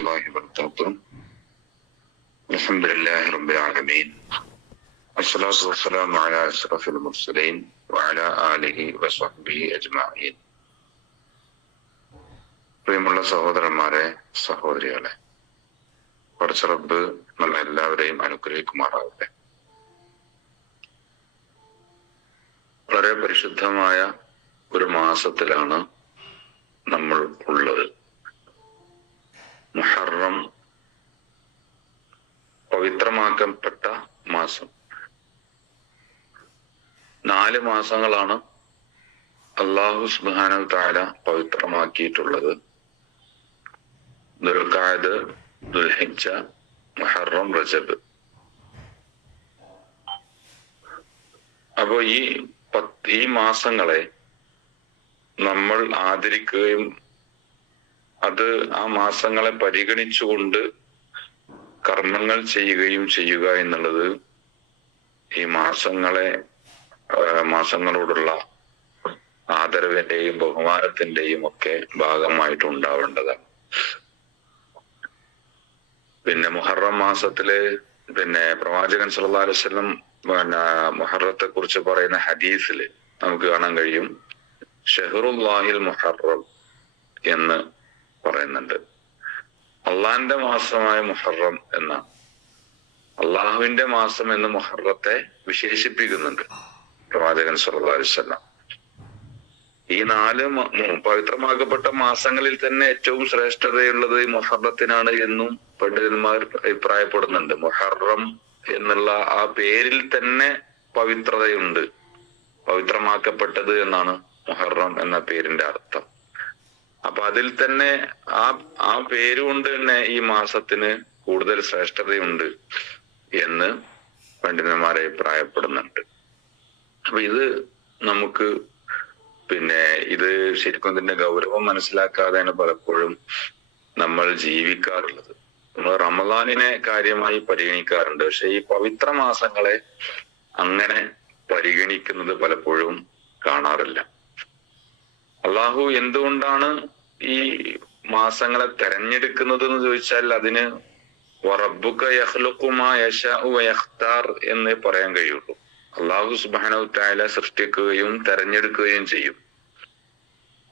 الله وبركاته الحمد لله رب العالمين الصلاة والسلام على أشرف المرسلين وعلى آله وصحبه أجمعين പ്രിയമുള്ള സഹോദരന്മാരെ സഹോദരികളെ പടച്ചറബ് നമ്മൾ എല്ലാവരെയും അനുഗ്രഹിക്കുമാറാവട്ടെ വളരെ പരിശുദ്ധമായ ഒരു മാസത്തിലാണ് നമ്മൾ ഉള്ളത് മുഹറം പവിത്രമാക്കപ്പെട്ട മാസം. നാല് മാസങ്ങളാണ് അള്ളാഹു സുബാന താര പവിത്രമാക്കിയിട്ടുള്ളത്. ദുൽഖാദ് ദുൽഹിജ മുഹറം റജബ്. അപ്പോ ഈ പത്ത് ഈ മാസങ്ങളെ നമ്മൾ ആദരിക്കുകയും അത് ആ മാസങ്ങളെ പരിഗണിച്ചുകൊണ്ട് കർമ്മങ്ങൾ ചെയ്യുകയും ചെയ്യുക എന്നുള്ളത് ഈ മാസങ്ങളെ മാസങ്ങളോടുള്ള ആദരവിന്റെയും ബഹുമാനത്തിന്റെയും ഒക്കെ ഭാഗമായിട്ട് ഉണ്ടാവേണ്ടതാണ്. പിന്നെ മുഹറം മാസത്തിൽ പിന്നെ പ്രവാചകൻ സല്ലല്ലാഹു അലൈഹി വസല്ലം പിന്നെ മുഹറത്തെ കുറിച്ച് പറയുന്ന ഹദീസിൽ നമുക്ക് കാണാൻ കഴിയും ഷെഹറുല്ലാഹിൽ മുഹറം എന്ന് പറയുന്നുണ്ട്. അള്ളാന്റെ മാസമായ മുഹറം എന്ന അള്ളാഹുവിന്റെ മാസം എന്ന മുഹറത്തെ വിശേഷിപ്പിക്കുന്നുണ്ട്. പ്രവാചകൻ വസല്ലം. ഈ നാല് പവിത്രമാക്കപ്പെട്ട മാസങ്ങളിൽ തന്നെ ഏറ്റവും ശ്രേഷ്ഠതയുള്ളത് ഈ മുഹറത്തിനാണ് എന്നും പണ്ഡിതന്മാർ അഭിപ്രായപ്പെടുന്നുണ്ട്. മുഹറം എന്നുള്ള ആ പേരിൽ തന്നെ പവിത്രതയുണ്ട്. പവിത്രമാക്കപ്പെട്ടത് എന്നാണ് മുഹറം എന്ന പേരിന്റെ അർത്ഥം. അപ്പൊ അതിൽ തന്നെ ആ ആ പേരുകൊണ്ട് തന്നെ ഈ മാസത്തിന് കൂടുതൽ ശ്രേഷ്ഠതയുണ്ട് എന്ന് പണ്ഡിതന്മാർ അഭിപ്രായപ്പെടുന്നുണ്ട്. അപ്പൊ ഇത് നമുക്ക് പിന്നെ ഇത് ശരിക്കും ഇതിന്റെ ഗൗരവം മനസ്സിലാക്കാതെയാണ് പലപ്പോഴും നമ്മൾ ജീവിക്കാറുള്ളത്. നമ്മൾ റമദാനിനെ കാര്യമായി പരിഗണിക്കാറുണ്ട്. പക്ഷെ ഈ പവിത്ര മാസങ്ങളെ അങ്ങനെ പരിഗണിക്കുന്നത് പലപ്പോഴും കാണാറില്ല. അള്ളാഹു എന്തുകൊണ്ടാണ് ഈ മാസങ്ങളെ തെരഞ്ഞെടുക്കുന്നത് എന്ന് ചോദിച്ചാൽ അതിന് വറബുക യഹ്ലുക്കുമാ യശാഉ വയഖ്താർ എന്നേ പറയാൻ കഴിയുള്ളൂ. അള്ളാഹു സുബാനു തായാല സൃഷ്ടിക്കുകയും തെരഞ്ഞെടുക്കുകയും ചെയ്യും.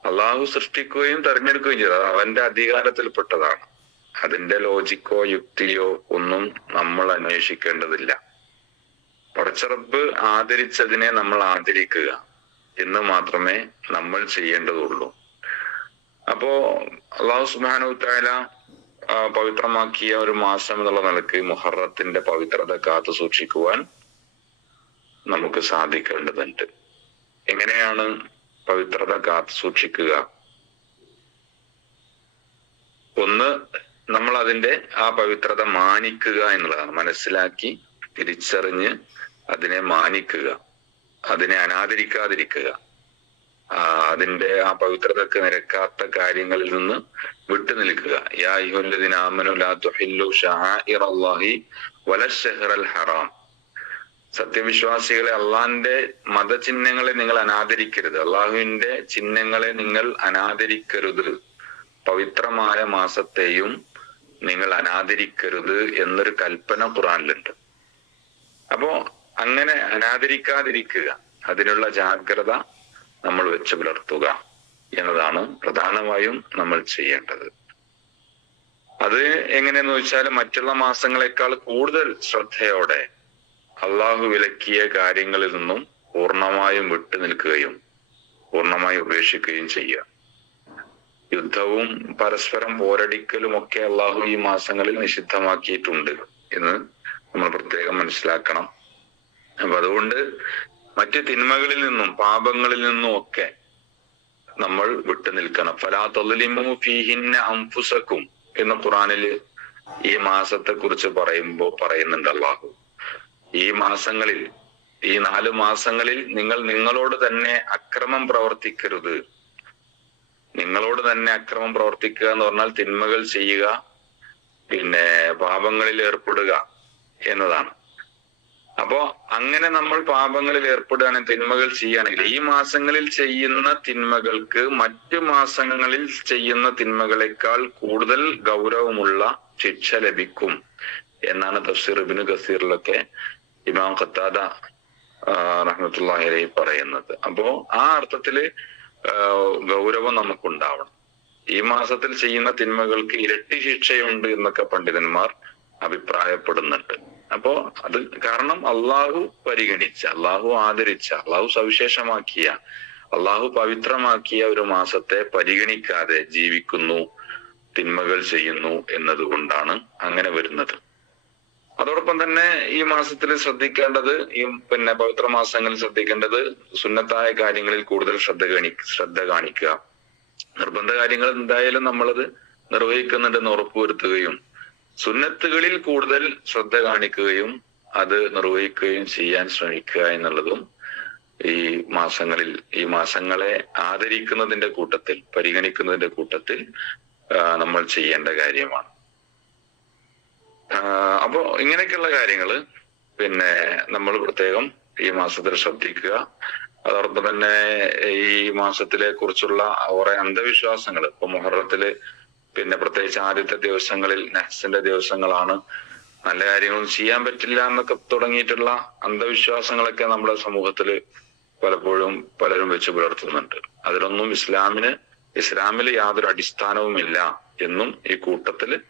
അള്ളാഹു സൃഷ്ടിക്കുകയും തെരഞ്ഞെടുക്കുകയും ചെയ്തു അവന്റെ അധികാരത്തിൽപ്പെട്ടതാണ്. അതിന്റെ ലോജിക്കോ യുക്തിയോ ഒന്നും നമ്മൾ അന്വേഷിക്കേണ്ടതില്ല. പടച്ചറപ്പ് ആദരിച്ചതിനെ നമ്മൾ ആദരിക്കുക. എന്ന് മാത്രമേ നമ്മൾ ചെയ്യേണ്ടതുള്ളൂ. അപ്പോ അള്ളാഹു സുബാനു തായാല പവിത്രമാക്കിയ ഒരു മാസം എന്നുള്ള നിലയ്ക്ക് മുഹറത്തിന്റെ പവിത്രത കാത്തു സൂക്ഷിക്കുവാൻ നമുക്ക് സാധിക്കേണ്ടതുണ്ട്. എങ്ങനെയാണ് പവിത്രത കാത്തു സൂക്ഷിക്കുക? ഒന്ന് നമ്മൾ അതിന്റെ ആ പവിത്രത മാനിക്കുക എന്നുള്ളതാണ്. മനസ്സിലാക്കി തിരിച്ചറിഞ്ഞ് അതിനെ മാനിക്കുക. അതിനെ അനാദരിക്കാതിരിക്കുക. അതിന്റെ ആ പവിത്രതക്ക് നിരക്കാത്ത കാര്യങ്ങളിൽ നിന്ന് വിട്ടു നിൽക്കുക. ഹറാം. സത്യവിശ്വാസികളെ അള്ളാഹിന്റെ മതചിഹ്നങ്ങളെ നിങ്ങൾ അനാദരിക്കരുത്. അള്ളാഹുവിന്റെ ചിഹ്നങ്ങളെ നിങ്ങൾ അനാദരിക്കരുത്. പവിത്രമായ മാസത്തെയും നിങ്ങൾ അനാദരിക്കരുത് എന്നൊരു കൽപ്പന ഖുറാനിലുണ്ട് അപ്പോ അങ്ങനെ അനാദരിക്കാതിരിക്കുക. അതിനുള്ള ജാഗ്രത നമ്മൾ വെച്ച് പുലർത്തുക എന്നതാണ് പ്രധാനമായും നമ്മൾ ചെയ്യേണ്ടത്. അത് എങ്ങനെയെന്ന് വെച്ചാൽ മറ്റുള്ള മാസങ്ങളെക്കാൾ കൂടുതൽ ശ്രദ്ധയോടെ അള്ളാഹു വിലക്കിയ കാര്യങ്ങളിൽ നിന്നും പൂർണമായും വിട്ടു നിൽക്കുകയും പൂർണമായും ഉപേക്ഷിക്കുകയും ചെയ്യുക. യുദ്ധവും പരസ്പരം പോരടിക്കലും ഒക്കെ അള്ളാഹു ഈ മാസങ്ങളിൽ നിഷിദ്ധമാക്കിയിട്ടുണ്ട് എന്ന് നമ്മൾ പ്രത്യേകം മനസ്സിലാക്കണം. അപ്പൊ അതുകൊണ്ട് മറ്റ് തിന്മകളിൽ നിന്നും പാപങ്ങളിൽ നിന്നും ഒക്കെ നമ്മൾ വിട്ടു നിൽക്കണം. ഫലാ തൊലിമു ഫീഹിന്ന അംഫുസക്കും എന്ന ഖുറാനിൽ ഈ മാസത്തെ കുറിച്ച് പറയുമ്പോ പറയുന്നുണ്ട് അള്ളാഹു ഈ മാസങ്ങളിൽ ഈ നാല് മാസങ്ങളിൽ നിങ്ങൾ നിങ്ങളോട് തന്നെ അക്രമം പ്രവർത്തിക്കരുത്. നിങ്ങളോട് തന്നെ അക്രമം പ്രവർത്തിക്കുക എന്ന് പറഞ്ഞാൽ തിന്മകൾ ചെയ്യുക പിന്നെ പാപങ്ങളിൽ ഏർപ്പെടുക എന്നതാണ്. അപ്പോ അങ്ങനെ നമ്മൾ പാപങ്ങളിൽ ഏർപ്പെടുകയാണെങ്കിൽ തിന്മകൾ ചെയ്യുകയാണെങ്കിൽ ഈ മാസങ്ങളിൽ ചെയ്യുന്ന തിന്മകൾക്ക് മറ്റു മാസങ്ങളിൽ ചെയ്യുന്ന തിന്മകളെക്കാൾ കൂടുതൽ ഗൗരവമുള്ള ശിക്ഷ ലഭിക്കും എന്നാണ് തഫ്സീർ ഇബിന് ഖസീറിലൊക്കെ ഇമാം ഖത്താദ റഹ്മത്തുള്ളാഹി അലൈഹി പറയുന്നത്. അപ്പോ ആ അർത്ഥത്തിൽ ഗൗരവം നമുക്കുണ്ടാവണം. ഈ മാസത്തിൽ ചെയ്യുന്ന തിന്മകൾക്ക് ഇരട്ടി ശിക്ഷയുണ്ട് എന്നൊക്കെ പണ്ഡിതന്മാർ അഭിപ്രായപ്പെടുന്നുണ്ട്. അപ്പോ അത് കാരണം അള്ളാഹു പരിഗണിച്ച അള്ളാഹു ആദരിച്ച അള്ളാഹു സവിശേഷമാക്കിയ അള്ളാഹു പവിത്രമാക്കിയ ഒരു മാസത്തെ പരിഗണിക്കാതെ ജീവിക്കുന്നു തിന്മകൾ ചെയ്യുന്നു എന്നതുകൊണ്ടാണ് അങ്ങനെ വരുന്നത്. അതോടൊപ്പം തന്നെ ഈ മാസത്തിൽ ശ്രദ്ധിക്കേണ്ടത് ഈ പിന്നെ പവിത്ര മാസങ്ങളിൽ ശ്രദ്ധിക്കേണ്ടത് സുന്നത്തായ കാര്യങ്ങളിൽ കൂടുതൽ ശ്രദ്ധ കാണി ശ്രദ്ധ കാണിക്കുക. നിർബന്ധ കാര്യങ്ങൾ എന്തായാലും നമ്മളത് നിർവഹിക്കുന്നുണ്ടെന്ന് ഉറപ്പുവരുത്തുകയും സുന്നത്തുകളിൽ കൂടുതൽ ശ്രദ്ധ കാണിക്കുകയും അത് നിർവഹിക്കുകയും ചെയ്യാൻ ശ്രമിക്കുക എന്നുള്ളതും ഈ മാസങ്ങളിൽ ഈ മാസങ്ങളെ ആദരിക്കുന്നതിന്റെ കൂട്ടത്തിൽ പരിഗണിക്കുന്നതിന്റെ കൂട്ടത്തിൽ നമ്മൾ ചെയ്യേണ്ട കാര്യമാണ്. അപ്പോ ഇങ്ങനെയൊക്കെയുള്ള കാര്യങ്ങൾ പിന്നെ നമ്മൾ പ്രത്യേകം ഈ മാസത്തിൽ ശ്രദ്ധിക്കുക. അതോടൊപ്പം തന്നെ ഈ മാസത്തിലെ കുറിച്ചുള്ള കുറെ അന്ധവിശ്വാസങ്ങൾ ഇപ്പൊ മുഹറത്തിൽ പിന്നെ പ്രത്യേകിച്ച് ആദ്യത്തെ ദിവസങ്ങളിൽ നെഹ്സിന്റെ ദിവസങ്ങളാണ്. നല്ല കാര്യങ്ങളൊന്നും ചെയ്യാൻ പറ്റില്ല എന്നൊക്കെ തുടങ്ങിയിട്ടുള്ള അന്ധവിശ്വാസങ്ങളൊക്കെ നമ്മുടെ സമൂഹത്തിൽ പലപ്പോഴും പലരും വെച്ച് പുലർത്തുന്നുണ്ട്. അതിലൊന്നും ഇസ്ലാമിന് ഇസ്ലാമിൽ യാതൊരു അടിസ്ഥാനവുമില്ല എന്നും ഈ കൂട്ടത്തിൽ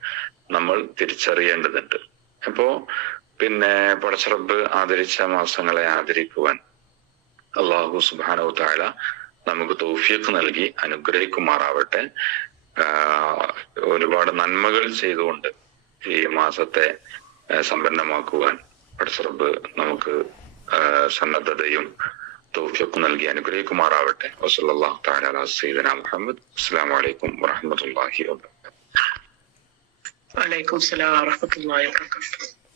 നമ്മൾ തിരിച്ചറിയേണ്ടതുണ്ട്. അപ്പോ പിന്നെ പടച്ചറബ് ആദരിച്ച മാസങ്ങളെ ആദരിക്കുവാൻ അള്ളാഹു സുബാനോ താഴ നമുക്ക് തൗഫീഖ് നൽകി അനുഗ്രഹിക്കുമാറാവട്ടെ. ഒരുപാട് നന്മകൾ ചെയ്തുകൊണ്ട് ഈ മാസത്തെ സമ്പന്നമാക്കുവാൻ പടസ്രബ് നമുക്ക് സന്നദ്ധതയും തൗഫീഖ് നൽകി അനുഗ്രഹിക്കുമാറാവട്ടെ. വസല്ലാഹു തആല അലാ സയ്യിദന മുഹമ്മദ്. അസ്സലാമു അലൈക്കും വറഹ്മത്തുള്ളാഹി വബറകാതുഹു. വലൈക്കും സ്ലാം വറഹമത്തുള്ളാഹി വബറകാതുഹു.